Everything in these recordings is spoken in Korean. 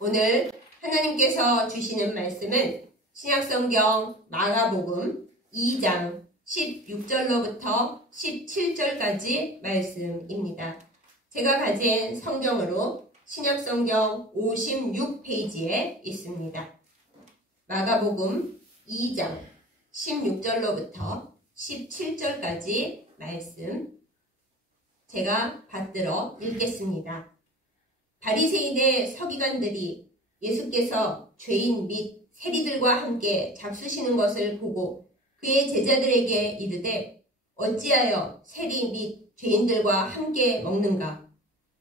오늘 하나님께서 주시는 말씀은 신약성경 마가복음 2장 16절로부터 17절까지 말씀입니다. 제가 가진 성경으로 신약성경 56페이지에 있습니다. 마가복음 2장 16절로부터 17절까지 말씀 제가 받들어 읽겠습니다. 바리새인의 서기관들이 예수께서 죄인 및 세리들과 함께 잡수시는 것을 보고 그의 제자들에게 이르되 어찌하여 세리 및 죄인들과 함께 먹는가?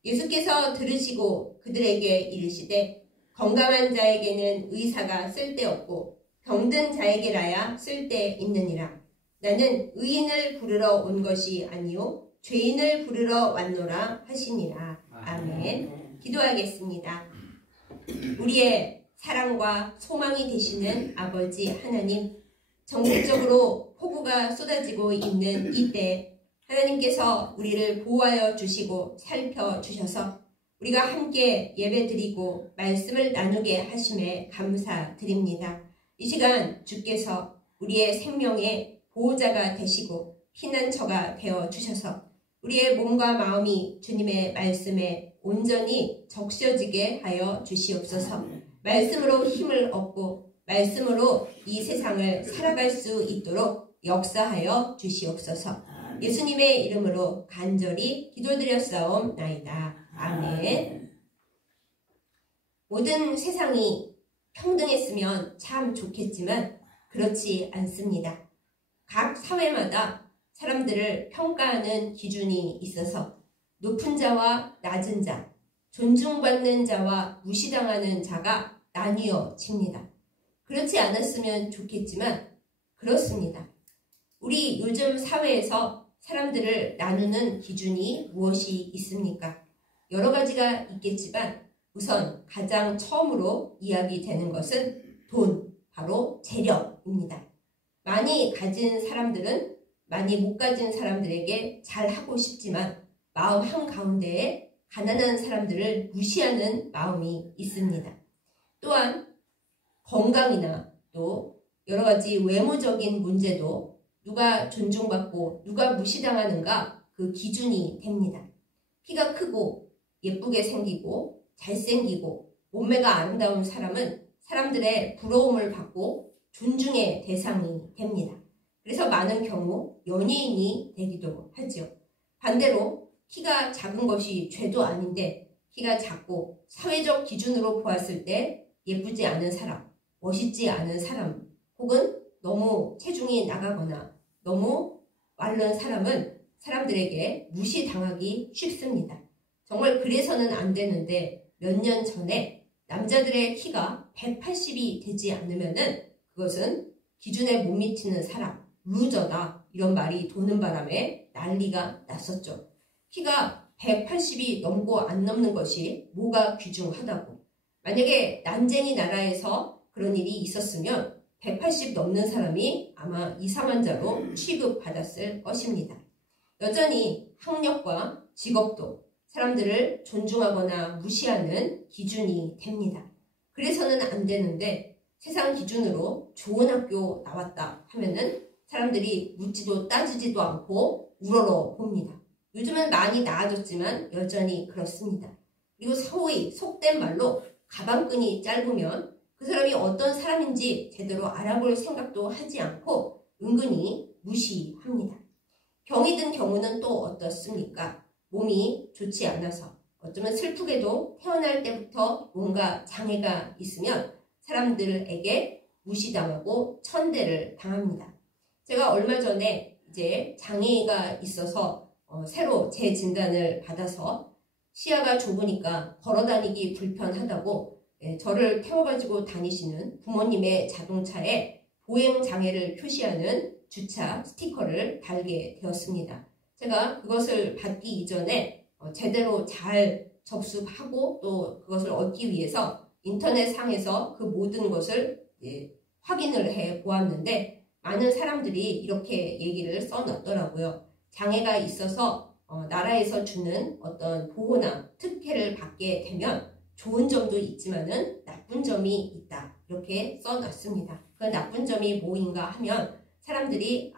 예수께서 들으시고 그들에게 이르시되 건강한 자에게는 의사가 쓸데없고 병든 자에게라야 쓸데있느니라. 나는 의인을 부르러 온 것이 아니요 죄인을 부르러 왔노라 하시니라. 아멘. 기도하겠습니다. 우리의 사랑과 소망이 되시는 아버지 하나님, 전국적으로 폭우가 쏟아지고 있는 이때 하나님께서 우리를 보호하여 주시고 살펴주셔서 우리가 함께 예배드리고 말씀을 나누게 하심에 감사드립니다. 이 시간 주께서 우리의 생명의 보호자가 되시고 피난처가 되어주셔서 우리의 몸과 마음이 주님의 말씀에 온전히 적셔지게 하여 주시옵소서. 말씀으로 힘을 얻고 말씀으로 이 세상을 살아갈 수 있도록 역사하여 주시옵소서. 예수님의 이름으로 간절히 기도드렸사옵나이다. 아멘. 모든 세상이 평등했으면 참 좋겠지만 그렇지 않습니다. 각 사회마다 사람들을 평가하는 기준이 있어서 높은 자와 낮은 자, 존중받는 자와 무시당하는 자가 나뉘어집니다. 그렇지 않았으면 좋겠지만 그렇습니다. 우리 요즘 사회에서 사람들을 나누는 기준이 무엇이 있습니까? 여러 가지가 있겠지만 우선 가장 처음으로 이야기되는 것은 돈, 바로 재력입니다. 많이 가진 사람들은 많이 못 가진 사람들에게 잘하고 싶지만 마음 한가운데에 가난한 사람들을 무시하는 마음이 있습니다. 또한 건강이나 또 여러 가지 외모적인 문제도 누가 존중받고 누가 무시당하는가 그 기준이 됩니다. 키가 크고 예쁘게 생기고 잘생기고 몸매가 아름다운 사람은 사람들의 부러움을 받고 존중의 대상이 됩니다. 그래서 많은 경우 연예인이 되기도 하죠. 반대로 키가 작은 것이 죄도 아닌데 키가 작고 사회적 기준으로 보았을 때 예쁘지 않은 사람, 멋있지 않은 사람 혹은 너무 체중이 나가거나 너무 마른 사람은 사람들에게 무시당하기 쉽습니다. 정말 그래서는 안 되는데 몇 년 전에 남자들의 키가 180이 되지 않으면은 그것은 기준에 못 미치는 사람, 루저다 이런 말이 도는 바람에 난리가 났었죠. 키가 180이 넘고 안 넘는 것이 뭐가 귀중하다고. 만약에 난쟁이 나라에서 그런 일이 있었으면 180 넘는 사람이 아마 이상한 자로 취급받았을 것입니다. 여전히 학력과 직업도 사람들을 존중하거나 무시하는 기준이 됩니다. 그래서는 안 되는데 세상 기준으로 좋은 학교 나왔다 하면은 사람들이 묻지도 따지지도 않고 우러러 봅니다. 요즘은 많이 나아졌지만 여전히 그렇습니다. 그리고 소위 속된 말로 가방끈이 짧으면 그 사람이 어떤 사람인지 제대로 알아볼 생각도 하지 않고 은근히 무시합니다. 병이 든 경우는 또 어떻습니까? 몸이 좋지 않아서 어쩌면 슬프게도 태어날 때부터 뭔가 장애가 있으면 사람들에게 무시당하고 천대를 당합니다. 제가 얼마 전에 이제 장애가 있어서 새로 재진단을 받아서 시야가 좁으니까 걸어다니기 불편하다고 저를 태워가지고 다니시는 부모님의 자동차에 보행장애를 표시하는 주차 스티커를 달게 되었습니다. 제가 그것을 받기 이전에 제대로 잘 접수하고 또 그것을 얻기 위해서 인터넷상에서 그 모든 것을 확인을 해 보았는데 많은 사람들이 이렇게 얘기를 써놨더라고요. 장애가 있어서 나라에서 주는 어떤 보호나 특혜를 받게 되면 좋은 점도 있지만은 나쁜 점이 있다. 이렇게 써놨습니다. 그 나쁜 점이 뭐인가 하면 사람들이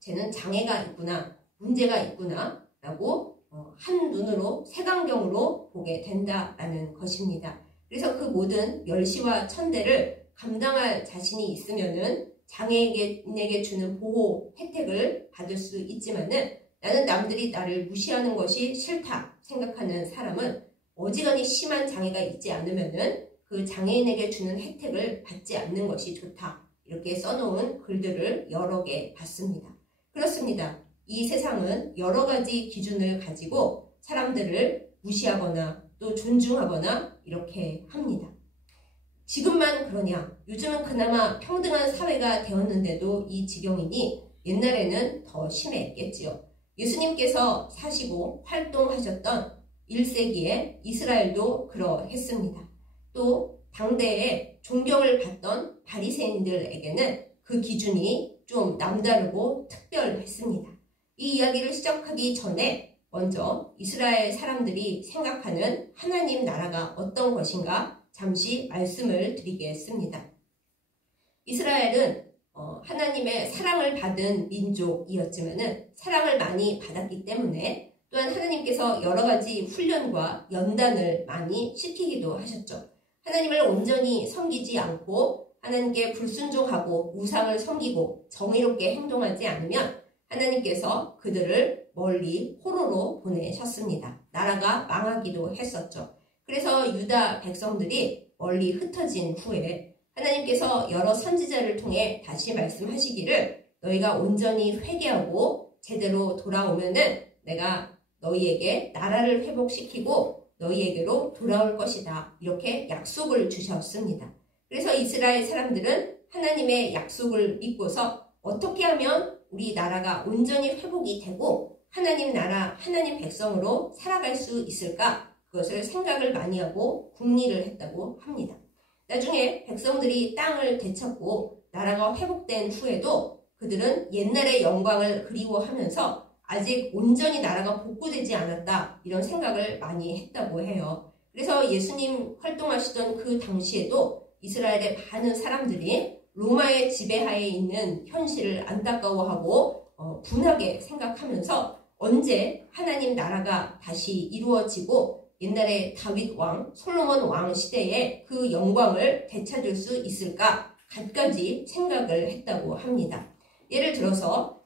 쟤는 장애가 있구나, 문제가 있구나 라고 한눈으로 색안경으로 보게 된다라는 것입니다. 그래서 그 모든 멸시와 천대를 감당할 자신이 있으면은 장애인에게 주는 보호 혜택을 받을 수 있지만은 나는 남들이 나를 무시하는 것이 싫다 생각하는 사람은 어지간히 심한 장애가 있지 않으면은 그 장애인에게 주는 혜택을 받지 않는 것이 좋다. 이렇게 써놓은 글들을 여러 개 봤습니다. 그렇습니다. 이 세상은 여러 가지 기준을 가지고 사람들을 무시하거나 또 존중하거나 이렇게 합니다. 지금만 그러냐? 요즘은 그나마 평등한 사회가 되었는데도 이 지경이니 옛날에는 더 심했겠지요. 예수님께서 사시고 활동하셨던 1세기에 이스라엘도 그러했습니다. 또 당대에 존경을 받던 바리새인들에게는 그 기준이 좀 남다르고 특별했습니다. 이 이야기를 시작하기 전에 먼저 이스라엘 사람들이 생각하는 하나님 나라가 어떤 것인가 잠시 말씀을 드리겠습니다. 이스라엘은 하나님의 사랑을 받은 민족이었지만은 사랑을 많이 받았기 때문에 또한 하나님께서 여러 가지 훈련과 연단을 많이 시키기도 하셨죠. 하나님을 온전히 섬기지 않고 하나님께 불순종하고 우상을 섬기고 정의롭게 행동하지 않으면 하나님께서 그들을 멀리 포로로 보내셨습니다. 나라가 망하기도 했었죠. 그래서 유다 백성들이 멀리 흩어진 후에 하나님께서 여러 선지자를 통해 다시 말씀하시기를 너희가 온전히 회개하고 제대로 돌아오면은 내가 너희에게 나라를 회복시키고 너희에게로 돌아올 것이다. 이렇게 약속을 주셨습니다. 그래서 이스라엘 사람들은 하나님의 약속을 믿고서 어떻게 하면 우리 나라가 온전히 회복이 되고 하나님 나라, 하나님 백성으로 살아갈 수 있을까? 그것을 생각을 많이 하고 궁리를 했다고 합니다. 나중에 백성들이 땅을 되찾고 나라가 회복된 후에도 그들은 옛날의 영광을 그리워하면서 아직 온전히 나라가 복구되지 않았다 이런 생각을 많이 했다고 해요. 그래서 예수님 활동하시던 그 당시에도 이스라엘의 많은 사람들이 로마의 지배하에 있는 현실을 안타까워하고 분하게 생각하면서 언제 하나님 나라가 다시 이루어지고 옛날에 다윗 왕, 솔로몬 왕 시대에 그 영광을 되찾을 수 있을까 갖가지 생각을 했다고 합니다. 예를 들어서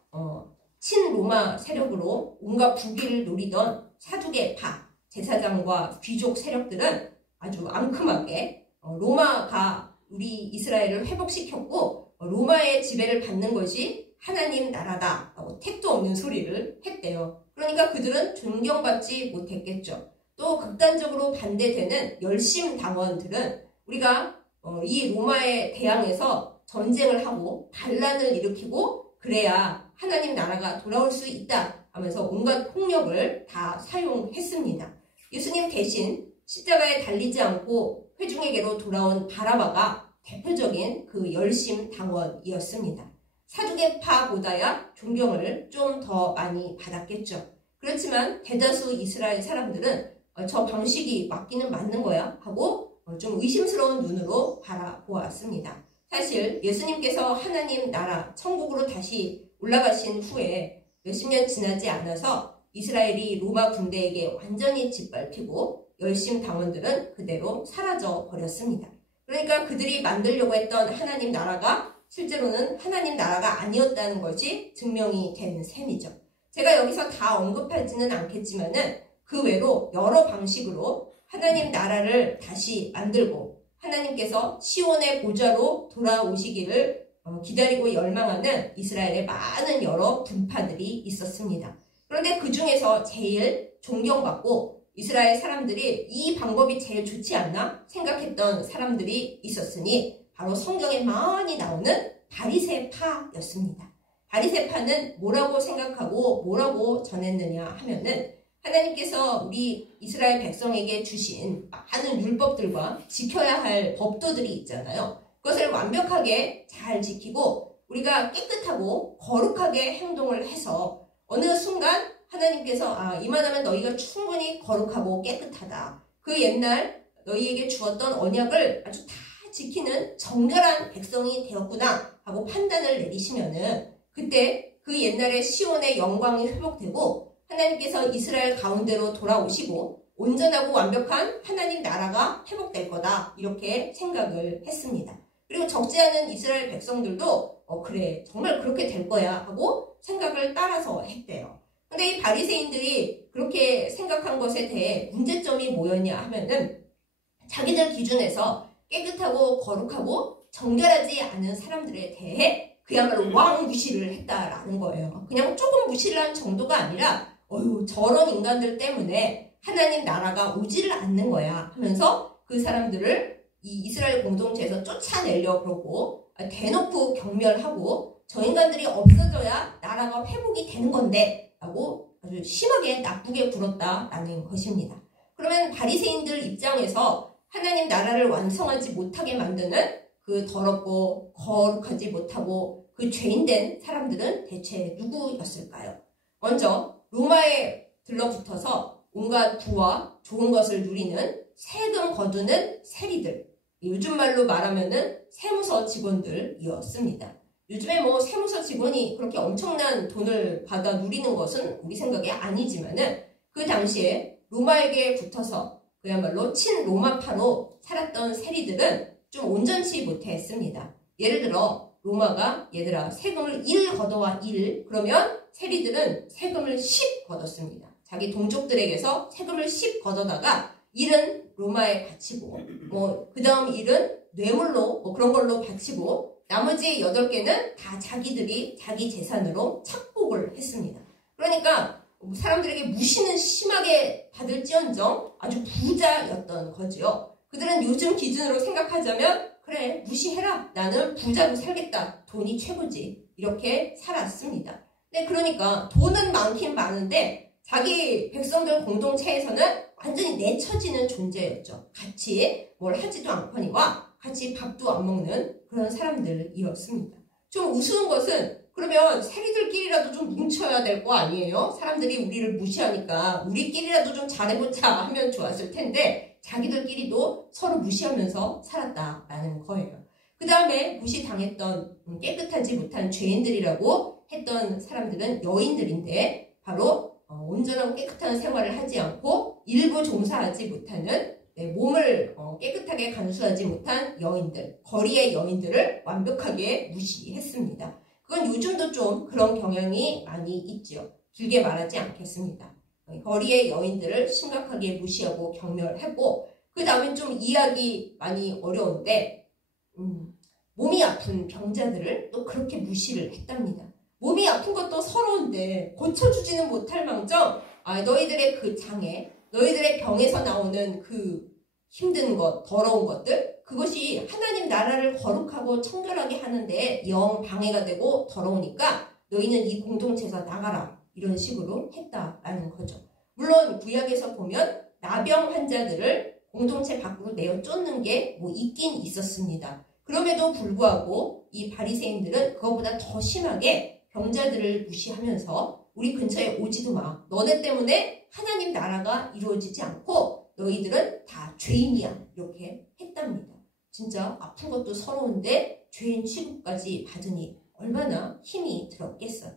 친로마 세력으로 온갖 부귀를 노리던 사두개파, 제사장과 귀족 세력들은 아주 앙큼하게 로마가 우리 이스라엘을 회복시켰고 로마의 지배를 받는 것이 하나님 나라다 라고 택도 없는 소리를 했대요. 그러니까 그들은 존경받지 못했겠죠. 또 극단적으로 반대되는 열심당원들은 우리가 이 로마에 대항해서 전쟁을 하고 반란을 일으키고 그래야 하나님 나라가 돌아올 수 있다 하면서 온갖 폭력을 다 사용했습니다. 예수님 대신 십자가에 달리지 않고 회중에게로 돌아온 바라바가 대표적인 그 열심당원이었습니다. 사두개파보다야 존경을 좀 더 많이 받았겠죠. 그렇지만 대다수 이스라엘 사람들은 저 방식이 맞기는 맞는 거야 하고 좀 의심스러운 눈으로 바라보았습니다. 사실 예수님께서 하나님 나라 천국으로 다시 올라가신 후에 몇십 년 지나지 않아서 이스라엘이 로마 군대에게 완전히 짓밟히고 열심당원들은 그대로 사라져 버렸습니다. 그러니까 그들이 만들려고 했던 하나님 나라가 실제로는 하나님 나라가 아니었다는 것이 증명이 된 셈이죠. 제가 여기서 다 언급하지는 않겠지만은 그 외로 여러 방식으로 하나님 나라를 다시 만들고 하나님께서 시온의 보좌로 돌아오시기를 기다리고 열망하는 이스라엘의 많은 여러 분파들이 있었습니다. 그런데 그 중에서 제일 존경받고 이스라엘 사람들이 이 방법이 제일 좋지 않나 생각했던 사람들이 있었으니 바로 성경에 많이 나오는 바리새파였습니다. 바리새파는 뭐라고 생각하고 뭐라고 전했느냐 하면은 하나님께서 우리 이스라엘 백성에게 주신 많은 율법들과 지켜야 할 법도들이 있잖아요. 그것을 완벽하게 잘 지키고 우리가 깨끗하고 거룩하게 행동을 해서 어느 순간 하나님께서 이만하면 너희가 충분히 거룩하고 깨끗하다. 그 옛날 너희에게 주었던 언약을 아주 다 지키는 정결한 백성이 되었구나 하고 판단을 내리시면은 그때 그 옛날에 시온의 영광이 회복되고 하나님께서 이스라엘 가운데로 돌아오시고 온전하고 완벽한 하나님 나라가 회복될 거다 이렇게 생각을 했습니다. 그리고 적지 않은 이스라엘 백성들도 그래 정말 그렇게 될 거야 하고 생각을 따라서 했대요. 근데 이 바리새인들이 그렇게 생각한 것에 대해 문제점이 뭐였냐 하면은 자기들 기준에서 깨끗하고 거룩하고 정결하지 않은 사람들에 대해 그야말로 왕 무시를 했다라는 거예요. 그냥 조금 무시를 한 정도가 아니라 저런 인간들 때문에 하나님 나라가 오지를 않는 거야 하면서 그 사람들을 이 이스라엘 공동체에서 쫓아내려고 그러고 대놓고 경멸하고 저 인간들이 없어져야 나라가 회복이 되는 건데 라고 아주 심하게 나쁘게 굴었다라는 것입니다. 그러면 바리새인들 입장에서 하나님 나라를 완성하지 못하게 만드는 그 더럽고 거룩하지 못하고 그 죄인된 사람들은 대체 누구였을까요? 먼저 로마에 들러붙어서 온갖 부와 좋은 것을 누리는 세금 거두는 세리들, 요즘 말로 말하면은 세무서 직원들이었습니다. 요즘에 뭐 세무서 직원이 그렇게 엄청난 돈을 받아 누리는 것은 우리 생각에 아니지만은 그 당시에 로마에게 붙어서 그야말로 친로마파로 살았던 세리들은 좀 온전치 못했습니다. 예를 들어 로마가 얘들아 세금을 1 걷어와 1 그러면 세리들은 세금을 10 걷었습니다. 자기 동족들에게서 세금을 10 걷어다가 1은 로마에 바치고 그 다음 1은 뇌물로 그런 걸로 바치고 나머지 8개는 다 자기들이 자기 재산으로 착복을 했습니다. 그러니까 사람들에게 무시는 심하게 받을지언정 아주 부자였던 거지요. 그들은 요즘 기준으로 생각하자면 그래 무시해라 나는 부자로 살겠다 돈이 최고지 이렇게 살았습니다. 네, 그러니까 돈은 많긴 많은데 자기 백성들 공동체에서는 완전히 내쳐지는 존재였죠. 같이 뭘 하지도 않거니와 같이 밥도 안 먹는 그런 사람들이었습니다. 좀 우스운 것은 그러면 세리들끼리라도 좀 뭉쳐야 될 거 아니에요? 사람들이 우리를 무시하니까 우리끼리라도 좀 잘해보자 하면 좋았을 텐데 자기들끼리도 서로 무시하면서 살았다라는 거예요. 그 다음에 무시당했던 깨끗하지 못한 죄인들이라고 했던 사람들은 여인들인데 바로 온전하고 깨끗한 생활을 하지 않고 일부 종사하지 못하는 몸을 깨끗하게 간수하지 못한 여인들, 거리의 여인들을 완벽하게 무시했습니다. 그건 요즘도 좀 그런 경향이 많이 있죠. 길게 말하지 않겠습니다. 거리의 여인들을 심각하게 무시하고 경멸하고 그 다음에 좀 이해하기 많이 어려운데 몸이 아픈 병자들을 또 그렇게 무시를 했답니다. 몸이 아픈 것도 서러운데 고쳐주지는 못할 망정 너희들의 그 장애, 너희들의 병에서 나오는 그 힘든 것, 더러운 것들 그것이 하나님 나라를 거룩하고 청결하게 하는데 영 방해가 되고 더러우니까 너희는 이 공동체에서 나가라 이런 식으로 했다라는 거죠. 물론 구약에서 보면 나병 환자들을 공동체 밖으로 내어 쫓는 게 뭐 있긴 있었습니다. 그럼에도 불구하고 이 바리새인들은 그것보다 더 심하게 병자들을 무시하면서 우리 근처에 오지도 마. 너네 때문에 하나님 나라가 이루어지지 않고 너희들은 다 죄인이야. 이렇게 했답니다. 진짜 아픈 것도 서러운데 죄인 취급까지 받으니 얼마나 힘이 들었겠어요.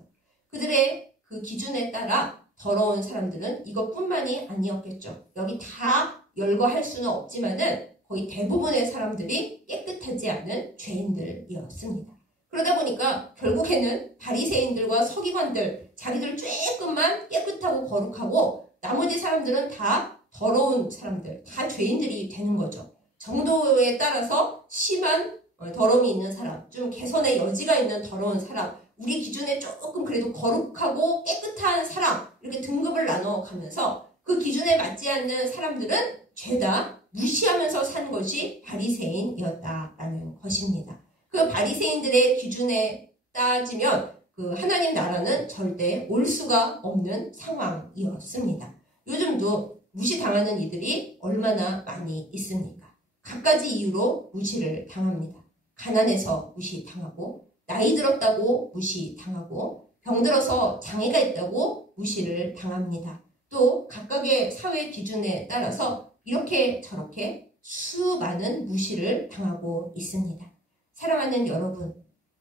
그들의 그 기준에 따라 더러운 사람들은 이것뿐만이 아니었겠죠. 여기 다 열거할 수는 없지만은 거의 대부분의 사람들이 깨끗하지 않은 죄인들이었습니다. 그러다 보니까 결국에는 바리새인들과 서기관들 자기들 조금만 깨끗하고 거룩하고 나머지 사람들은 다 더러운 사람들, 다 죄인들이 되는 거죠. 정도에 따라서 심한 더러움이 있는 사람, 좀 개선의 여지가 있는 더러운 사람, 우리 기준에 조금 그래도 거룩하고 깨끗한 사람 이렇게 등급을 나눠가면서 그 기준에 맞지 않는 사람들은 죄다 무시하면서 산 것이 바리새인이었다라는 것입니다. 그 바리새인들의 기준에 따지면 그 하나님 나라는 절대 올 수가 없는 상황이었습니다. 요즘도 무시당하는 이들이 얼마나 많이 있습니까? 갖가지 이유로 무시를 당합니다. 가난해서 무시당하고 나이 들었다고 무시당하고 병들어서 장애가 있다고 무시를 당합니다. 또 각각의 사회 기준에 따라서 이렇게 저렇게 수많은 무시를 당하고 있습니다. 사랑하는 여러분,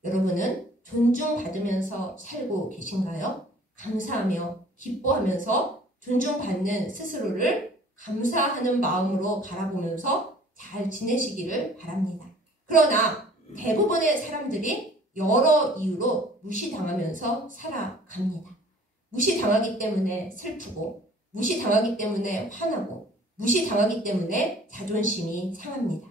여러분은 존중받으면서 살고 계신가요? 감사하며 기뻐하면서 존중받는 스스로를 감사하는 마음으로 바라보면서 잘 지내시기를 바랍니다. 그러나 대부분의 사람들이 여러 이유로 무시당하면서 살아갑니다. 무시당하기 때문에 슬프고, 무시당하기 때문에 화나고, 무시당하기 때문에 자존심이 상합니다.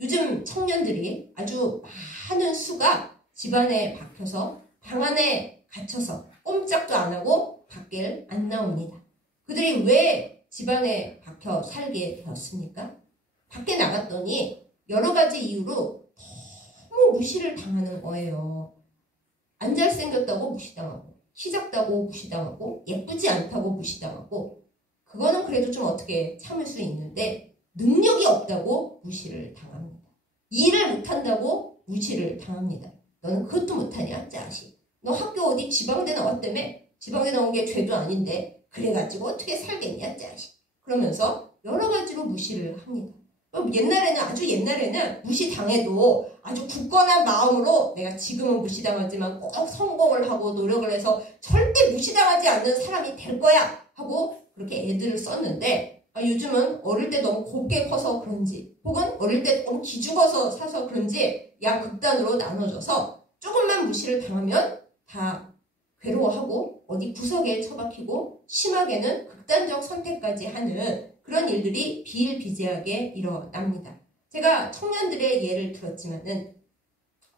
요즘 청년들이 아주 많은 수가 집안에 박혀서 방 안에 갇혀서 꼼짝도 안 하고 밖을 안 나옵니다. 그들이 왜 집안에 박혀 살게 되었습니까? 밖에 나갔더니 여러 가지 이유로 너무 무시를 당하는 거예요. 안 잘생겼다고 무시당하고, 키 작다고 무시당하고, 예쁘지 않다고 무시당하고, 그거는 그래도 좀 어떻게 참을 수 있는데 능력이 없다고 무시를 당합니다. 일을 못한다고 무시를 당합니다. 너는 그것도 못하냐 자식. 너 학교 어디 지방대 나왔다며? 지방대 나온 게 죄도 아닌데 그래가지고 어떻게 살겠냐 자식. 그러면서 여러 가지로 무시를 합니다. 아주 옛날에는 무시당해도 아주 굳건한 마음으로 내가 지금은 무시당하지만 꼭 성공을 하고 노력을 해서 절대 무시당하지 않는 사람이 될 거야 하고 그렇게 애들을 썼는데, 요즘은 어릴 때 너무 곱게 커서 그런지 혹은 어릴 때 너무 기죽어서 사서 그런지 양극단으로 나눠져서 조금만 무시를 당하면 다 괴로워하고 어디 구석에 처박히고 심하게는 극단적 선택까지 하는 그런 일들이 비일비재하게 일어납니다. 제가 청년들의 예를 들었지만은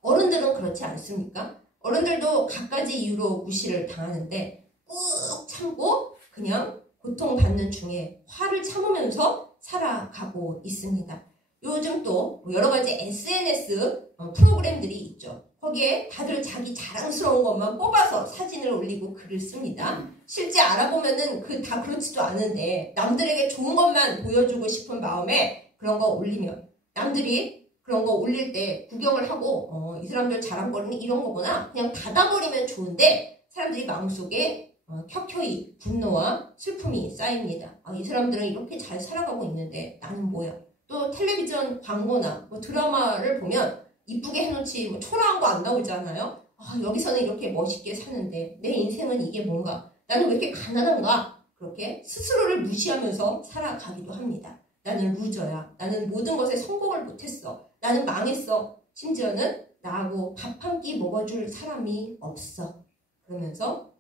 어른들은 그렇지 않습니까? 어른들도 갖가지 이유로 무시를 당하는데 꾹 참고 그냥 고통받는 중에 화를 참으면서 살아가고 있습니다. 요즘 또 여러 가지 SNS 프로그램들이 있죠. 거기에 다들 자기 자랑스러운 것만 뽑아서 사진을 올리고 글을 씁니다. 실제 알아보면은 다 그렇지도 않은데 남들에게 좋은 것만 보여주고 싶은 마음에 그런 거 올리면 남들이 그런 거 올릴 때 구경을 하고 이 사람들 자랑거리는 이런 거구나 그냥 닫아버리면 좋은데 사람들이 마음속에 켜켜이 분노와 슬픔이 쌓입니다. 이 사람들은 이렇게 잘 살아가고 있는데 나는 뭐야. 또 텔레비전 광고나 드라마를 보면 이쁘게 해놓지 초라한 거 안 나오잖아요. 여기서는 이렇게 멋있게 사는데 내 인생은 이게 뭔가. 나는 왜 이렇게 가난한가. 그렇게 스스로를 무시하면서 살아가기도 합니다. 나는 루저야. 나는 모든 것에 성공을 못했어. 나는 망했어. 심지어는 나하고 밥 한 끼 먹어줄 사람이 없어. 그러면서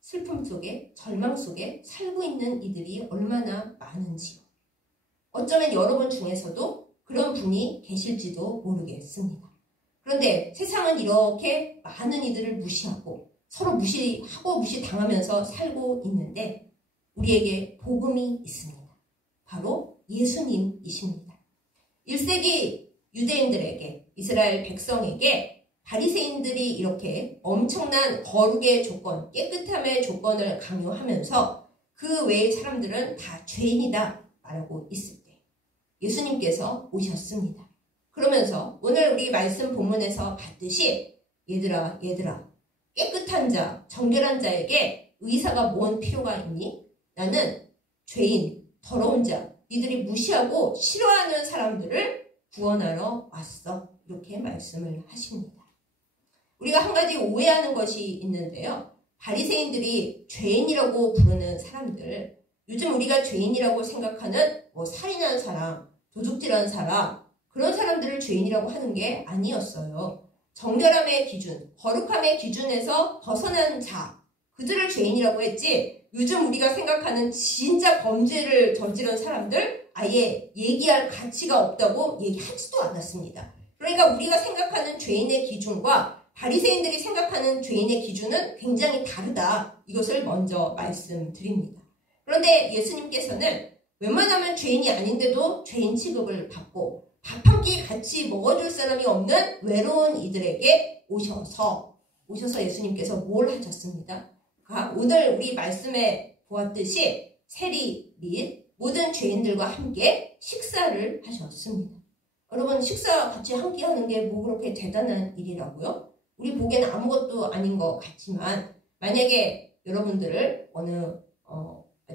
슬픔 속에 절망 속에 살고 있는 이들이 얼마나 많은지요. 어쩌면 여러분 중에서도 그런 분이 계실지도 모르겠습니다. 그런데 세상은 이렇게 많은 이들을 무시하고 서로 무시하고 무시당하면서 살고 있는데 우리에게 복음이 있습니다. 바로 예수님이십니다. 1세기 유대인들에게 이스라엘 백성에게 바리새인들이 이렇게 엄청난 거룩의 조건, 깨끗함의 조건을 강요하면서 그 외의 사람들은 다 죄인이다 말하고 있을 때 예수님께서 오셨습니다. 그러면서 오늘 우리 말씀 본문에서 봤듯이 얘들아 깨끗한 자, 정결한 자에게 의사가 뭔 필요가 있니? 나는 죄인, 더러운 자, 니들이 무시하고 싫어하는 사람들을 구원하러 왔어. 이렇게 말씀을 하십니다. 우리가 한 가지 오해하는 것이 있는데요. 바리새인들이 죄인이라고 부르는 사람들, 요즘 우리가 죄인이라고 생각하는 살인한 사람, 도둑질한 사람, 그런 사람들을 죄인이라고 하는 게 아니었어요. 정결함의 기준, 거룩함의 기준에서 벗어난 자, 그들을 죄인이라고 했지 요즘 우리가 생각하는 진짜 범죄를 저지른 사람들 아예 얘기할 가치가 없다고 얘기하지도 않았습니다. 그러니까 우리가 생각하는 죄인의 기준과 바리새인들이 생각하는 죄인의 기준은 굉장히 다르다. 이것을 먼저 말씀드립니다. 그런데 예수님께서는 웬만하면 죄인이 아닌데도 죄인 취급을 받고 밥 한 끼 같이 먹어줄 사람이 없는 외로운 이들에게 오셔서 예수님께서 뭘 하셨습니다. 오늘 우리 말씀에 보았듯이 세리 및 모든 죄인들과 함께 식사를 하셨습니다. 여러분 식사 같이 함께 하는 게 뭐 그렇게 대단한 일이라고요? 우리 보기에는 아무것도 아닌 것 같지만 만약에 여러분들을 어느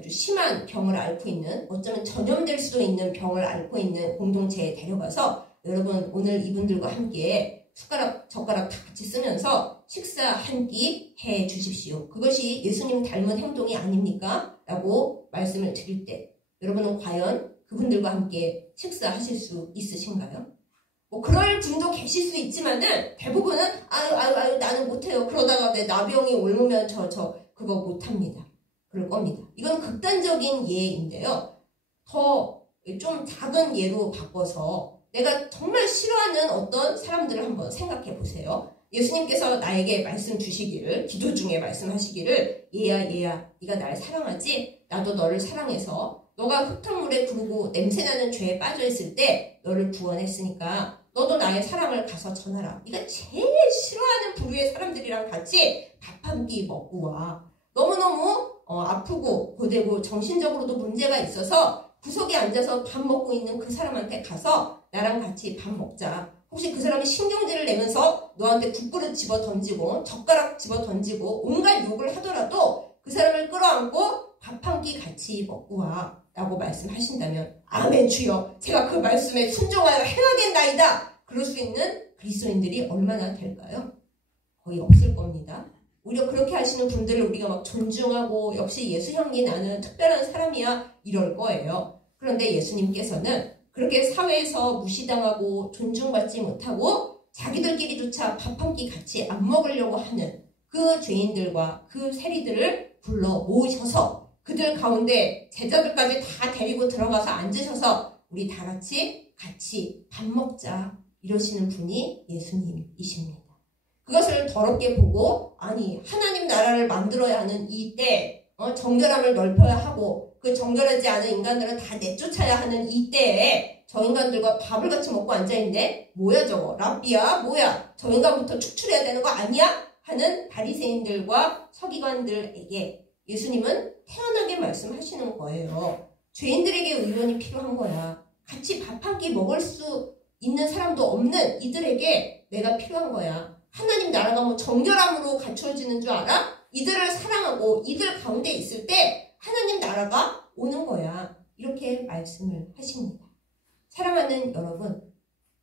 아주 심한 병을 앓고 있는, 어쩌면 전염될 수도 있는 병을 앓고 있는 공동체에 데려가서 여러분 오늘 이분들과 함께 숟가락 젓가락 다 같이 쓰면서 식사 한 끼 해 주십시오. 그것이 예수님 닮은 행동이 아닙니까? 라고 말씀을 드릴 때 여러분은 과연 그분들과 함께 식사하실 수 있으신가요? 뭐 그럴 분도 계실 수 있지만은 대부분은 아유 나는 못해요. 그러다가 내 나병이 옮으면 저 그거 못합니다. 그럴 겁니다. 이건 극단적인 예인데요. 더 좀 작은 예로 바꿔서 내가 정말 싫어하는 어떤 사람들을 한번 생각해 보세요. 예수님께서 나에게 말씀 주시기를, 기도 중에 말씀하시기를, 얘야 네가 날 사랑하지? 나도 너를 사랑해서 너가 흙탕물에 구르고 냄새나는 죄에 빠져있을 때 너를 구원했으니까 너도 나의 사랑을 가서 전하라. 네가 제일 싫어하는 부류의 사람들이랑 같이 밥 한 끼 먹고 와. 너무너무 아프고 고되고 정신적으로도 문제가 있어서 구석에 앉아서 밥 먹고 있는 그 사람한테 가서 나랑 같이 밥 먹자. 혹시 그 사람이 신경질을 내면서 너한테 국그릇 집어 던지고 젓가락 집어 던지고 온갖 욕을 하더라도 그 사람을 끌어안고 밥 한 끼 같이 먹고 와 라고 말씀하신다면 아멘 주여, 제가 그 말씀에 순종하여 행하겠나이다. 그럴 수 있는 그리스도인들이 얼마나 될까요? 거의 없을 겁니다. 오히려 그렇게 하시는 분들을 우리가 막 존중하고 역시 예수 형이 나는 특별한 사람이야 이럴 거예요. 그런데 예수님께서는 그렇게 사회에서 무시당하고 존중받지 못하고 자기들끼리조차 밥 한 끼 같이 안 먹으려고 하는 그 죄인들과 그 세리들을 불러 모으셔서 그들 가운데 제자들까지 다 데리고 들어가서 앉으셔서 우리 다 같이 밥 먹자 이러시는 분이 예수님이십니다. 그것을 더럽게 보고 아니 하나님 나라를 만들어야 하는 이때 정결함을 넓혀야 하고 그 정결하지 않은 인간들은 다 내쫓아야 하는 이때에 저 인간들과 밥을 같이 먹고 앉아있는데 뭐야 저거 랍비야 뭐야 저 인간부터 축출해야 되는 거 아니야? 하는 바리새인들과 서기관들에게 예수님은 태연하게 말씀하시는 거예요. 죄인들에게 의원이 필요한 거야. 같이 밥 한 끼 먹을 수 있는 사람도 없는 이들에게 내가 필요한 거야. 하나님 나라가 뭐 정결함으로 갖추어지는 줄 알아? 이들을 사랑하고 이들 가운데 있을 때 하나님 나라가 오는 거야. 이렇게 말씀을 하십니다. 사랑하는 여러분,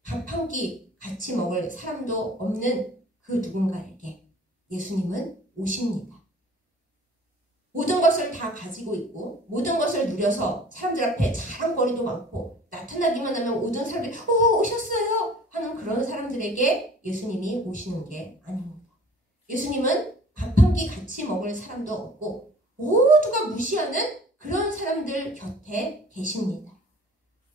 밥 한 끼 같이 먹을 사람도 없는 그 누군가에게 예수님은 오십니다. 모든 것을 다 가지고 있고 모든 것을 누려서 사람들 앞에 자랑거리도 많고 나타나기만 하면 모든 사람들이 오셨어요 하는 그런 사람들에게 예수님이 오시는 게 아닙니다. 예수님은 밥 한 끼 같이 먹을 사람도 없고 모두가 무시하는 그런 사람들 곁에 계십니다.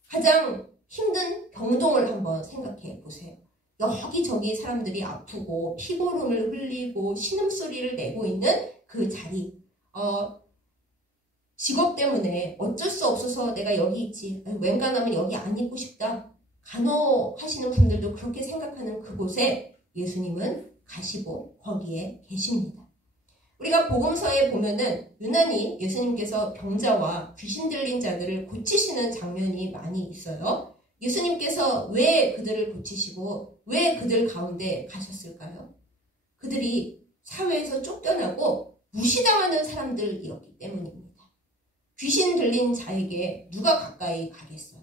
가장 힘든 병동을 한번 생각해 보세요. 여기저기 사람들이 아프고 피고름을 흘리고 신음소리를 내고 있는 그 자리, 직업 때문에 어쩔 수 없어서 내가 여기 있지, 웬간하면 여기 안 있고 싶다, 간호하시는 분들도 그렇게 생각하는 그곳에 예수님은 가시고 거기에 계십니다. 우리가 복음서에 보면은 유난히 예수님께서 병자와 귀신 들린 자들을 고치시는 장면이 많이 있어요. 예수님께서 왜 그들을 고치시고 왜 그들 가운데 가셨을까요? 그들이 사회에서 쫓겨나고 무시당하는 사람들이었기 때문입니다. 귀신 들린 자에게 누가 가까이 가겠어요?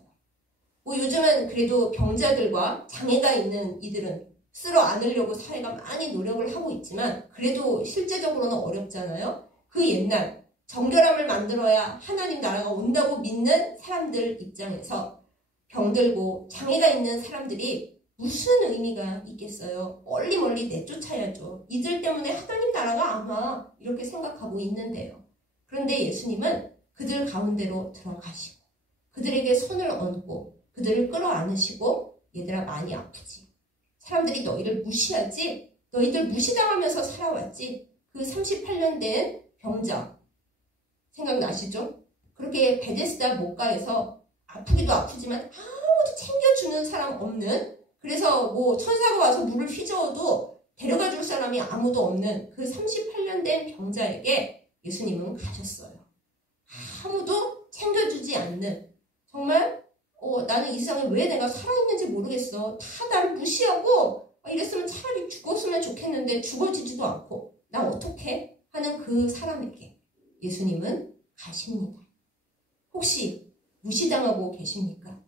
뭐 요즘은 그래도 병자들과 장애가 있는 이들은 쓸어 안으려고 사회가 많이 노력을 하고 있지만 그래도 실제적으로는 어렵잖아요. 그 옛날 정결함을 만들어야 하나님 나라가 온다고 믿는 사람들 입장에서 병들고 장애가 있는 사람들이 무슨 의미가 있겠어요? 멀리 내쫓아야죠. 이들 때문에 하나님 나라가 아마 이렇게 생각하고 있는데요. 그런데 예수님은 그들 가운데로 들어가시고 그들에게 손을 얹고 그들을 끌어안으시고 얘들아 많이 아프지? 사람들이 너희를 무시하지? 너희들 무시당하면서 살아왔지? 그 38년 된 병자 생각나시죠? 그렇게 베데스다 못가에서 아프기도 아프지만 아무도 챙겨주는 사람 없는, 그래서 뭐 천사가 와서 물을 휘저어도 데려가 줄 사람이 아무도 없는 그 38년 된 병자에게 예수님은 가셨어요. 아무도 챙겨주지 않는, 정말 나는 이 세상에 왜 내가 살아있는지 모르겠어. 다 나를 무시하고 이랬으면 차라리 죽었으면 좋겠는데 죽어지지도 않고 나 어떡해? 하는 그 사람에게 예수님은 가십니다. 혹시 무시당하고 계십니까?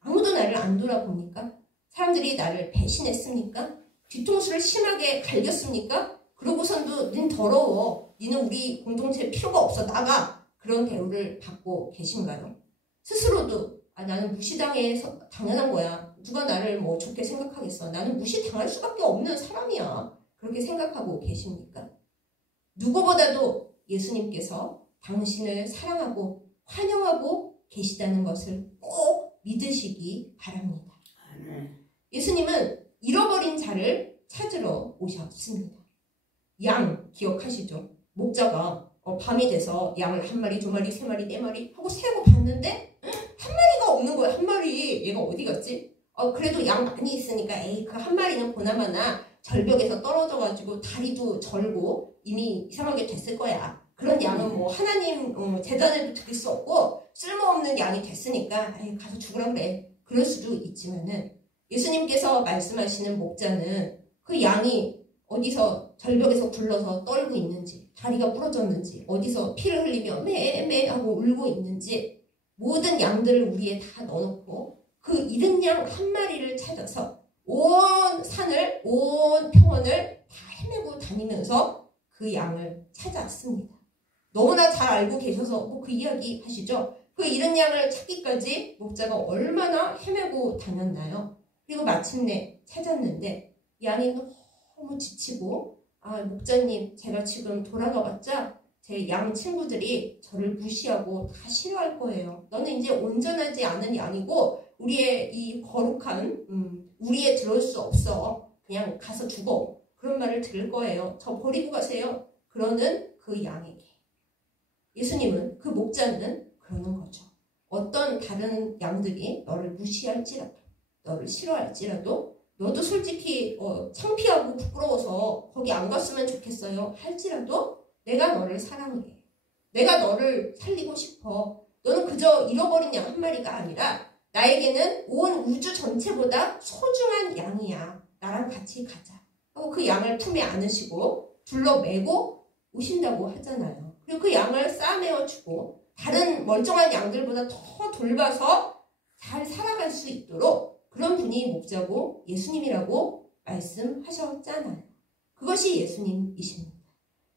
아무도 나를 안 돌아봅니까? 사람들이 나를 배신했습니까? 뒤통수를 심하게 갈겼습니까? 그러고선도 닌 더러워. 니는 우리 공동체에 필요가 없어. 나가. 그런 대우를 받고 계신가요? 스스로도 나는 무시당해서 당연한 거야. 누가 나를 뭐 좋게 생각하겠어. 나는 무시당할 수밖에 없는 사람이야. 그렇게 생각하고 계십니까? 누구보다도 예수님께서 당신을 사랑하고 환영하고 계시다는 것을 꼭 믿으시기 바랍니다. 예수님은 잃어버린 자를 찾으러 오셨습니다. 양 기억하시죠? 목자가 밤이 돼서 양을 한 마리, 두 마리, 세 마리, 네 마리 하고 세고 봤는데 한 마리가 없는 거야. 한 마리. 얘가 어디 갔지? 그래도 양 많이 있으니까 에이 그 한 마리는 보나마나 절벽에서 떨어져가지고 다리도 절고 이미 이상하게 됐을 거야. 그런 양은 뭐 하나님 재단에도 드릴 수 없고 쓸모없는 양이 됐으니까 에이 가서 죽으라 그래. 그럴 수도 있지만은 예수님께서 말씀하시는 목자는 그 양이 어디서 절벽에서 굴러서 떨고 있는지, 다리가 부러졌는지, 어디서 피를 흘리며 매매 하고 울고 있는지 모든 양들을 우리에 다 넣어놓고 그 잃은 양 한 마리를 찾아서 온 산을, 온 평원을 다 헤매고 다니면서 그 양을 찾았습니다. 너무나 잘 알고 계셔서 뭐 그 이야기 하시죠? 그 잃은 양을 찾기까지 목자가 얼마나 헤매고 다녔나요? 그리고 마침내 찾았는데 양이 너무 지치고 목자님 제가 지금 돌아가봤자 제 양 친구들이 저를 무시하고 다 싫어할 거예요. 너는 이제 온전하지 않은 양이고 우리의 이 거룩한 우리에 들어올 수 없어. 그냥 가서 죽어. 그런 말을 들을 거예요. 저 버리고 가세요. 그러는 그 양에게 예수님은 그 목자는 그러는 거죠. 어떤 다른 양들이 너를 무시할지라도 너를 싫어할지라도 너도 솔직히 창피하고 부끄러워서 거기 안 갔으면 좋겠어요 할지라도 내가 너를 사랑해. 내가 너를 살리고 싶어. 너는 그저 잃어버린 양 한 마리가 아니라 나에게는 온 우주 전체보다 소중한 양이야. 나랑 같이 가자. 하고 그 양을 품에 안으시고 둘러매고 오신다고 하잖아요. 그리고 그 양을 싸매어주고 다른 멀쩡한 양들보다 더 돌봐서 잘 살아갈 수 있도록 그런 분이 목자고 예수님이라고 말씀하셨잖아요. 그것이 예수님이십니다.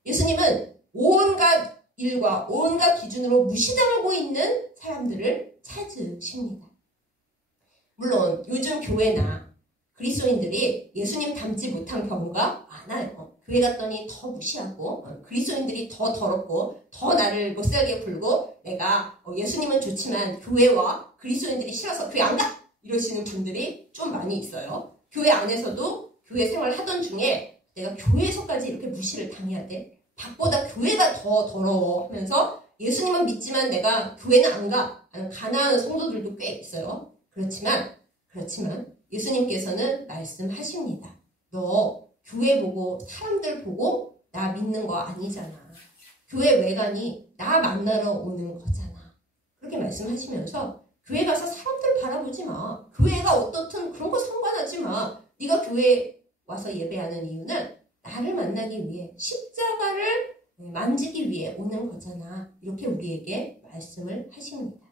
예수님은 온갖 일과 온갖 기준으로 무시당하고 있는 사람들을 찾으십니다. 물론 요즘 교회나 그리스도인들이 예수님 닮지 못한 경우가 많아요. 교회 갔더니 더 무시하고 그리스도인들이 더 더럽고 더 나를 못살게 굴고 내가 예수님은 좋지만 교회와 그리스도인들이 싫어서 교회 안 가! 이러시는 분들이 좀 많이 있어요. 교회 안에서도 교회 생활 하던 중에 내가 교회에서까지 이렇게 무시를 당해야 돼? 밖보다 교회가 더 더러워 하면서 예수님은 믿지만 내가 교회는 안 가 하는 가난한 성도들도 꽤 있어요. 그렇지만 예수님께서는 말씀하십니다. 너 교회 보고 사람들 보고 나 믿는 거 아니잖아. 교회 외관이 나 만나러 오는 거잖아. 그렇게 말씀하시면서 교회 가서 사람들 바라보지 마. 교회가 어떻든 그런 거 상관하지 마. 네가 교회 와서 예배하는 이유는 나를 만나기 위해 십자가를 만지기 위해 오는 거잖아. 이렇게 우리에게 말씀을 하십니다.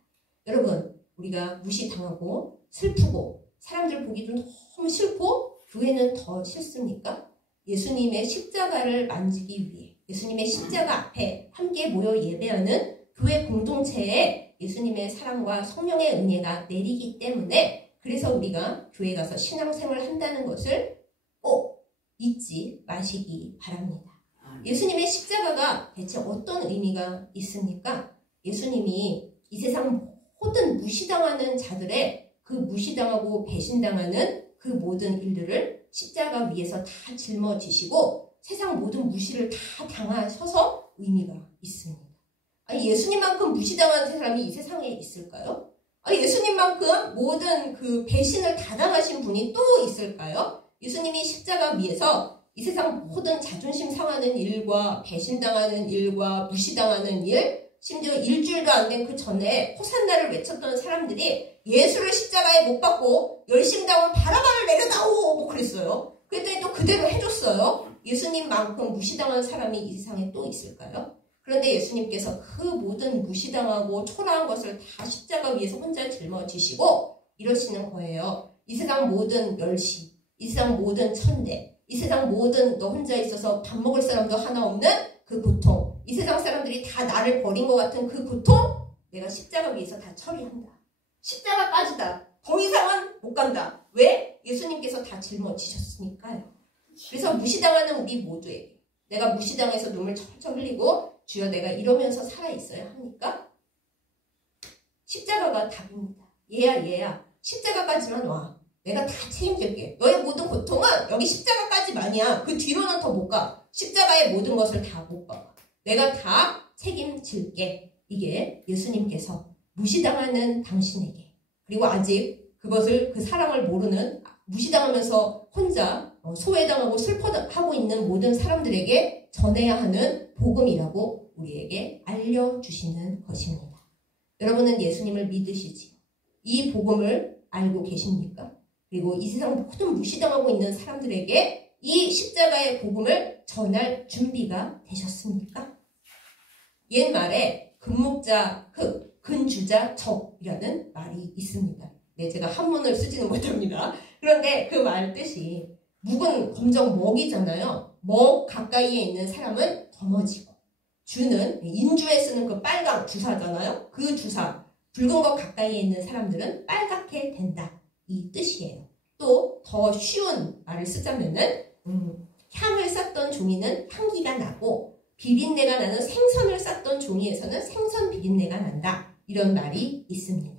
여러분 우리가 무시당하고 슬프고 사람들 보기도 너무 싫고 교회는 더 싫습니까? 예수님의 십자가를 만지기 위해 예수님의 십자가 앞에 함께 모여 예배하는 교회 공동체에 예수님의 사랑과 성령의 은혜가 내리기 때문에 그래서 우리가 교회 가서 신앙생활을 한다는 것을 꼭 잊지 마시기 바랍니다. 예수님의 십자가가 대체 어떤 의미가 있습니까? 예수님이 이 세상 모든 무시당하는 자들의 그 무시당하고 배신당하는 그 모든 일들을 십자가 위에서 다 짊어지시고 세상 모든 무시를 다 당하셔서 의미가 있습니다. 예수님만큼 무시당한 사람이 이 세상에 있을까요? 예수님만큼 모든 그 배신을 다 당하신 분이 또 있을까요? 예수님이 십자가 위에서 이 세상 모든 자존심 상하는 일과 배신당하는 일과 무시당하는 일, 심지어 일주일도 안 된 그 전에 호산나를 외쳤던 사람들이 예수를 십자가에 못 박고 열심당하면 바라바를 내려다오 뭐 그랬어요. 그랬더니 또 그대로 해줬어요. 예수님만큼 무시당한 사람이 이 세상에 또 있을까요? 그런데 예수님께서 그 모든 무시당하고 초라한 것을 다 십자가 위에서 혼자 짊어지시고 이러시는 거예요. 이 세상 모든 멸시, 이 세상 모든 천대, 이 세상 모든 너 혼자 있어서 밥 먹을 사람도 하나 없는 그 고통, 이 세상 사람들이 다 나를 버린 것 같은 그 고통, 내가 십자가 위에서 다 처리한다. 십자가까지다. 더 이상은 못 간다. 왜? 예수님께서 다 짊어지셨으니까요. 그래서 무시당하는 우리 모두에게 내가 무시당해서 눈물 철철 흘리고 주여 내가 이러면서 살아있어야 하니까 십자가가 답입니다. 얘야 십자가까지만 와. 내가 다 책임질게. 너의 모든 고통은 여기 십자가까지만이야. 그 뒤로는 더 못 가. 십자가의 모든 것을 다 못 가. 내가 다 책임질게. 이게 예수님께서 무시당하는 당신에게, 그리고 아직 그것을 그 사랑을 모르는 무시당하면서 혼자 소외당하고 슬퍼하고 있는 모든 사람들에게 전해야 하는 복음이라고 우리에게 알려주시는 것입니다. 여러분은 예수님을 믿으시지요? 이 복음을 알고 계십니까? 그리고 이 세상 모든 무시당하고 있는 사람들에게 이 십자가의 복음을 전할 준비가 되셨습니까? 옛말에 금목자 흑, 근주자 적이라는 말이 있습니다. 네, 제가 한문을 쓰지는 못합니다. 그런데 그 말 뜻이 묵은 검정 먹이잖아요. 먹 가까이에 있는 사람은 검어지고, 주는 인주에 쓰는 그 빨강 주사잖아요. 그 주사, 붉은 것 가까이에 있는 사람들은 빨갛게 된다. 이 뜻이에요. 또 더 쉬운 말을 쓰자면은 향을 쌌던 종이는 향기가 나고 비린내가 나는 생선을 쌌던 종이에서는 생선 비린내가 난다. 이런 말이 있습니다.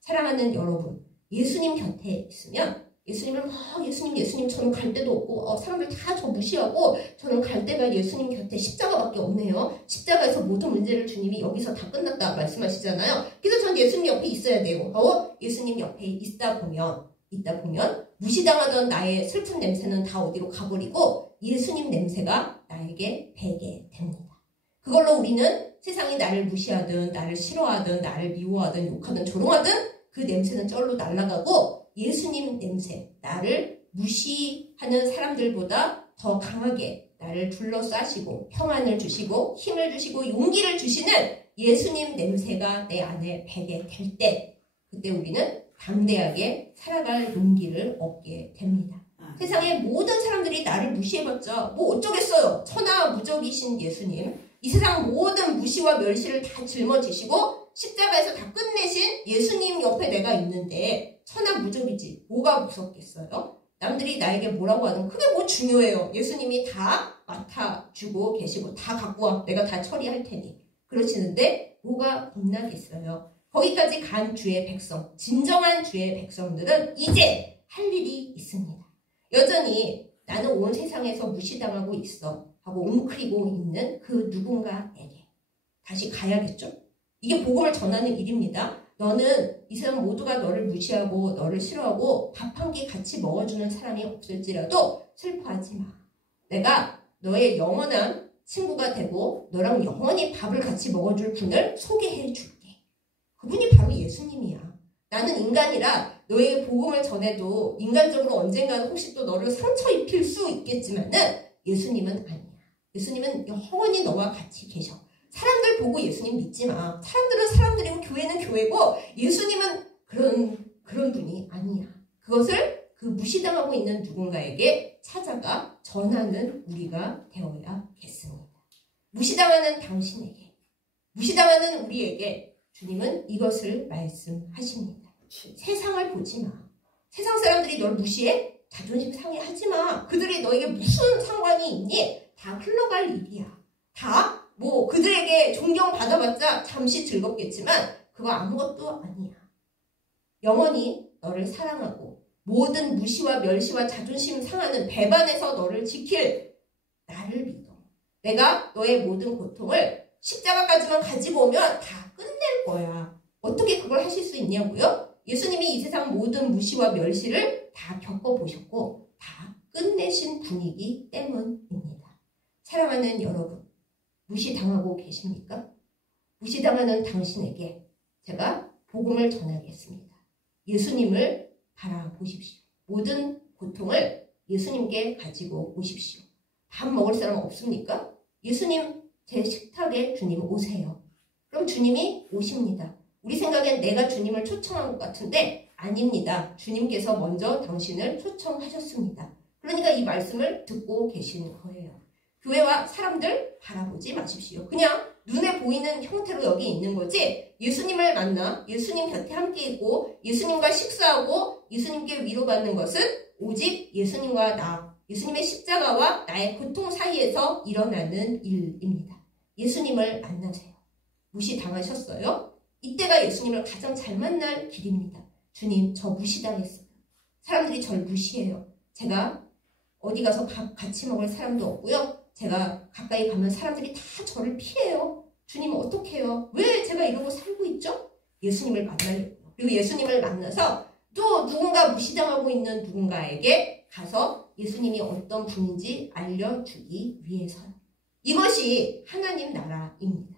사랑하는 여러분, 예수님 곁에 있으면 예수님을 예수님 저는 갈 데도 없고 사람들 다 저 무시하고 저는 갈 데가 예수님 곁에 십자가밖에 없네요. 십자가에서 모든 문제를 주님이 여기서 다 끝났다 말씀하시잖아요. 그래서 전 예수님 옆에 있어야 되고 예수님 옆에 있다 보면 무시당하던 나의 슬픈 냄새는 다 어디로 가버리고 예수님 냄새가 나에게 배게 됩니다. 그걸로 우리는 세상이 나를 무시하든 나를 싫어하든 나를 미워하든 욕하든 조롱하든 그 냄새는 쩔로 날아가고 예수님 냄새, 나를 무시하는 사람들보다 더 강하게 나를 둘러싸시고 평안을 주시고 힘을 주시고 용기를 주시는 예수님 냄새가 내 안에 배게 될 때, 그때 우리는 담대하게 살아갈 용기를 얻게 됩니다. 세상의 모든 사람들이 나를 무시해봤자 뭐 어쩌겠어요. 천하무적이신 예수님, 이 세상 모든 무시와 멸시를 다 짊어지시고 십자가에서 다 끝내신 예수님 옆에 내가 있는데 천하무적이지 뭐가 무섭겠어요? 남들이 나에게 뭐라고 하든 그게 뭐 중요해요. 예수님이 다 맡아주고 계시고 다 갖고 와. 내가 다 처리할 테니. 그러시는데 뭐가 겁나겠어요. 거기까지 간 주의 백성, 진정한 주의 백성들은 이제 할 일이 있습니다. 여전히 나는 온 세상에서 무시당하고 있어 하고 웅크리고 있는 그 누군가에게 다시 가야겠죠? 이게 복음을 전하는 일입니다. 너는 이 세상 모두가 너를 무시하고 너를 싫어하고 밥 한 끼 같이 먹어주는 사람이 없을지라도 슬퍼하지 마. 내가 너의 영원한 친구가 되고 너랑 영원히 밥을 같이 먹어줄 분을 소개해 줄게. 그분이 바로 예수님이야. 나는 인간이라 너에게 복음을 전해도 인간적으로 언젠가는 혹시 또 너를 상처 입힐 수 있겠지만은 예수님은 아니야. 예수님은 영원히 너와 같이 계셔. 사람들 보고 예수님 믿지 마. 사람들은 사람들이고 교회는 교회고 예수님은 그런 분이 아니야. 그것을 그 무시당하고 있는 누군가에게 찾아가 전하는 우리가 되어야겠습니다. 무시당하는 당신에게, 무시당하는 우리에게 주님은 이것을 말씀하십니다. 세상을 보지 마. 세상 사람들이 널 무시해? 자존심 상해하지 마. 그들이 너에게 무슨 상관이 있니? 다 흘러갈 일이야. 다 뭐 그들에게 존경받아봤자 잠시 즐겁겠지만 그거 아무것도 아니야. 영원히 너를 사랑하고 모든 무시와 멸시와 자존심 상하는 배반에서 너를 지킬 나를 믿어. 내가 너의 모든 고통을 십자가까지만 가지고 오면 다 끝낼 거야. 어떻게 그걸 하실 수 있냐고요? 예수님이 이 세상 모든 무시와 멸시를 다 겪어보셨고 다 끝내신 분이기 때문입니다. 사랑하는 여러분, 무시당하고 계십니까? 무시당하는 당신에게 제가 복음을 전하겠습니다. 예수님을 바라보십시오. 모든 고통을 예수님께 가지고 오십시오. 밥 먹을 사람 없습니까? 예수님 제 식탁에 주님 오세요. 그럼 주님이 오십니다. 우리 생각엔 내가 주님을 초청한 것 같은데 아닙니다. 주님께서 먼저 당신을 초청하셨습니다. 그러니까 이 말씀을 듣고 계신 거예요. 교회와 사람들 바라보지 마십시오. 그냥 눈에 보이는 형태로 여기 있는 거지 예수님을 만나 예수님 곁에 함께 있고 예수님과 식사하고 예수님께 위로받는 것은 오직 예수님과 나, 예수님의 십자가와 나의 고통 사이에서 일어나는 일입니다. 예수님을 만나세요. 무시당하셨어요? 이때가 예수님을 가장 잘 만날 길입니다. 주님, 저 무시당했어요. 사람들이 절 무시해요. 제가 어디 가서 밥 같이 먹을 사람도 없고요. 제가 가까이 가면 사람들이 다 저를 피해요. 주님 어떻게 해요? 왜 제가 이러고 살고 있죠? 예수님을 만나려고요. 그리고 예수님을 만나서 또 누군가 무시당하고 있는 누군가에게 가서 예수님이 어떤 분인지 알려주기 위해서요. 이것이 하나님 나라입니다.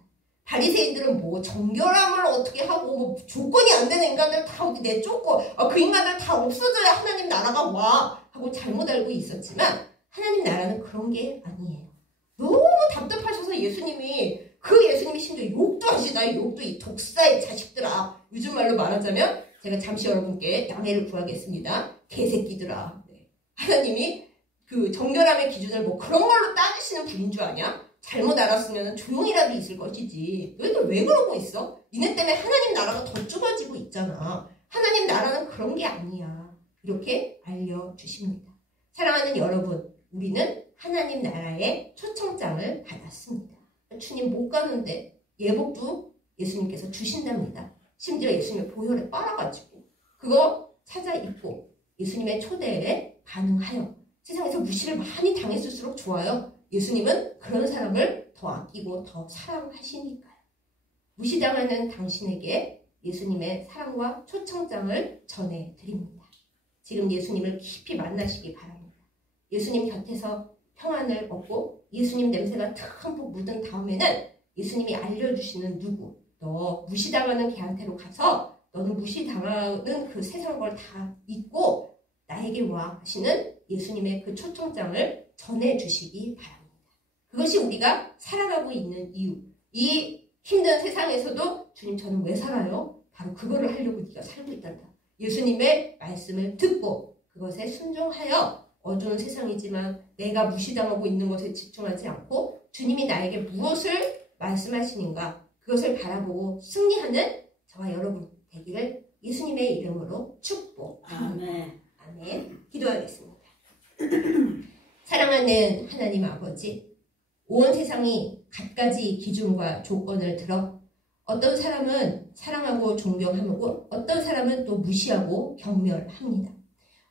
바리새인들은 뭐 정결함을 어떻게 하고 뭐 조건이 안 되는 인간들 다 어디 내쫓고 그 인간들 다 없어져야 하나님 나라가 와 하고 잘못 알고 있었지만 하나님 나라는 그런 게 아니에요. 너무 답답하셔서 예수님이 심지어 욕도 하시나요? 욕도 이 독사의 자식들아. 요즘 말로 말하자면 제가 잠시 여러분께 양해를 구하겠습니다. 개새끼들아. 네. 하나님이 그 정결함의 기준을 뭐 그런 걸로 따지시는 분인 줄 아냐? 잘못 알았으면 조용히라도 있을 것이지. 너희들 왜 그러고 있어? 니네 때문에 하나님 나라가 더 좁아지고 있잖아. 하나님 나라는 그런 게 아니야. 이렇게 알려주십니다. 사랑하는 여러분, 우리는 하나님 나라의 초청장을 받았습니다. 주님 못 가는데 예복도 예수님께서 주신답니다. 심지어 예수님의 보혈에 빨아가지고 그거 찾아 입고 예수님의 초대에 반응하여 세상에서 무시를 많이 당했을수록 좋아요. 예수님은 그런 사람을 더 아끼고 더 사랑하시니까요. 무시당하는 당신에게 예수님의 사랑과 초청장을 전해드립니다. 지금 예수님을 깊이 만나시기 바랍니다. 예수님 곁에서 평안을 얻고 예수님 냄새가 듬뿍 묻은 다음에는 예수님이 알려주시는 누구, 너 무시당하는 걔한테로 가서 너는 무시당하는 그 세상 걸 다 잊고 나에게 와 하시는 예수님의 그 초청장을 전해주시기 바랍니다. 그것이 우리가 살아가고 있는 이유. 이 힘든 세상에서도 주님 저는 왜 살아요? 바로 그거를 하려고 네가 살고 있단다. 예수님의 말씀을 듣고 그것에 순종하여 어두운 세상이지만 내가 무시당하고 있는 것에 집중하지 않고 주님이 나에게 무엇을 말씀하시는가 그것을 바라보고 승리하는 저와 여러분 되기를 예수님의 이름으로 축복합니다. 아멘. 아멘. 기도하겠습니다. 사랑하는 하나님 아버지, 온 세상이 갖가지 기준과 조건을 들어 어떤 사람은 사랑하고 존경하고 어떤 사람은 또 무시하고 경멸합니다.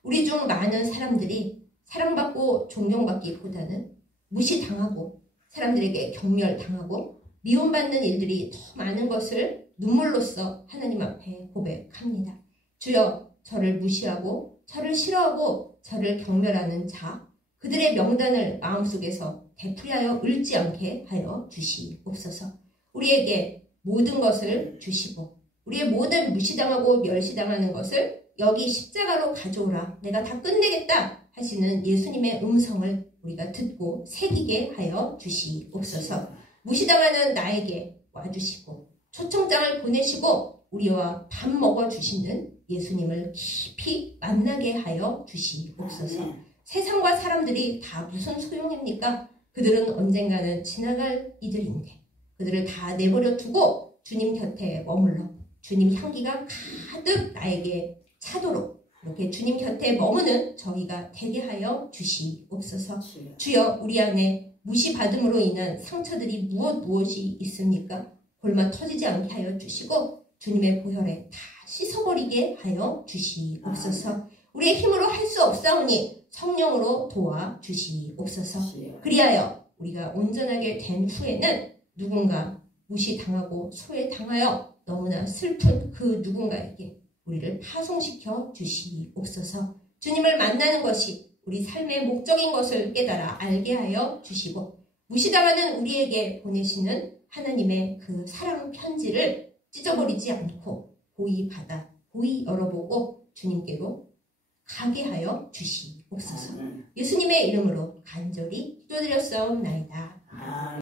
우리 중 많은 사람들이 사랑받고 존경받기보다는 무시당하고 사람들에게 경멸당하고 미움받는 일들이 더 많은 것을 눈물로써 하나님 앞에 고백합니다. 주여, 저를 무시하고 저를 싫어하고 저를 경멸하는 자 그들의 명단을 마음속에서 되풀이하여 읊지 않게 하여 주시옵소서. 우리에게 모든 것을 주시고 우리의 모든 무시당하고 멸시당하는 것을 여기 십자가로 가져오라. 내가 다 끝내겠다 하시는 예수님의 음성을 우리가 듣고 새기게 하여 주시옵소서. 무시당하는 나에게 와주시고 초청장을 보내시고 우리와 밥 먹어주시는 예수님을 깊이 만나게 하여 주시옵소서. 세상과 사람들이 다 무슨 소용입니까? 그들은 언젠가는 지나갈 이들인데 그들을 다 내버려 두고 주님 곁에 머물러 주님 향기가 가득 나에게 차도록 이렇게 주님 곁에 머무는 저희가 되게 하여 주시옵소서. 주여, 우리 안에 무시받음으로 인한 상처들이 무엇이 있습니까? 골마 터지지 않게 하여 주시고 주님의 보혈에 다 씻어버리게 하여 주시옵소서. 우리의 힘으로 할 수 없사오니 성령으로 도와주시옵소서. 그리하여 우리가 온전하게 된 후에는 누군가 무시당하고 소외당하여 너무나 슬픈 그 누군가에게 우리를 파송시켜 주시옵소서. 주님을 만나는 것이 우리 삶의 목적인 것을 깨달아 알게 하여 주시고 무시당하는 우리에게 보내시는 하나님의 그 사랑 편지를 찢어버리지 않고 고이 받아 고이 열어보고 주님께로 가게 하여 주시옵소서. 예수님의 이름으로 간절히 기도드렸사옵나이다.